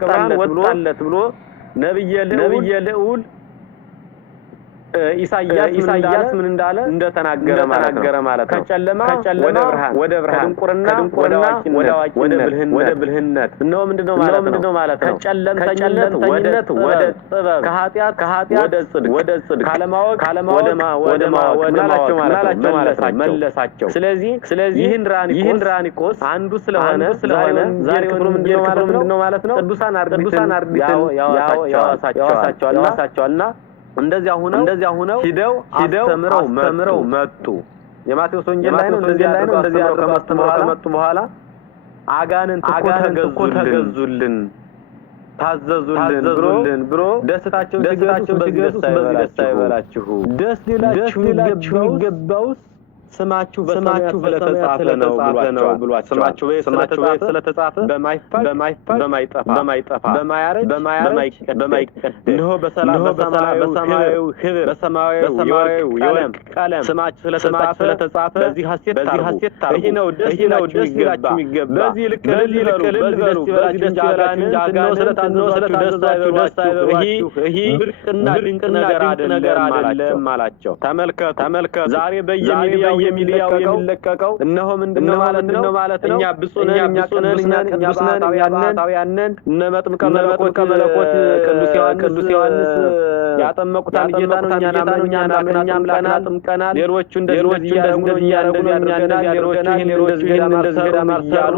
ብርሃን ወጣለት ብሎ ነብየ ልዑል ኢሳይያስ ምን እንዳለ እንደተናገረ ማለት ነው። ከጨለማ ወደ ብርሃን ከድንቁርና ወደ ብልህነት ነው ምንድነው ማለት ነው። ከጨለምተኝነት ወደ ጥበብ ከኃጢአት ወደ ጽድቅ ካለማወቅ ወደ ማወቅ መለሳቸው። ስለዚህ ይህን ራኒቆስ አንዱ ስለሆነ ዛሬ ክብሩ ምንድነው ማለት ነው። ቅዱሳን አርድእትን ያዋሳቸዋልና እንደዚያ ሆነው ሂደው አስተምረው መጡ። የማቴዎስ ወንጌል ላይ ነው እንደዚህ ከመጡ በኋላ አጋንንት እኮ ተገዙልን ታዘዙልን ብሎ ደስታቸውን ሲገዙ በዚህ ደስ አይበላችሁ፣ ደስ ሊላችሁ የሚገባውስ ስማችሁ በሰማያት ስለተጻፈ ነው ብሏቸው። ስማችሁ ስለተጻፈ በማይጠፋ በማያረጅ በማይቀደድ እነሆ በሰማያዊው የወርቅ ቀለም ስማችሁ ስለተጻፈ በዚህ ሐሴት ታርጉ። ይህ ነው ደስ ሊላችሁ የሚገባ። በዚህ ልክ እልል በሉ፣ በዚህ ደስ ይበላችሁ። አጋንንት ስለታዘዛችሁ ደስ አይበላችሁ። ይህ ብርቅና ድንቅ ነገር አይደለም አላቸው። ተመልከቱ ዛሬ በየሚዲያው የሚለቀቀው እነሆ ምንድነው ማለት ነው። እኛ ብፁዕ ነን፣ እኛ ባህታውያን ነን፣ እነ መጥምቀ መለኮት ቅዱስ ዮሐንስ ያጠመቁታል ጌታ ነው፣ እኛን አምላክን አጥምቀናል። ሌሎቹ እንደዚህ ያደርጉ ነው፣ እኛ እንደዚህ አድርገናል። ሌሎቹ ይህን እንደዚህ ገዳም አርሰሩ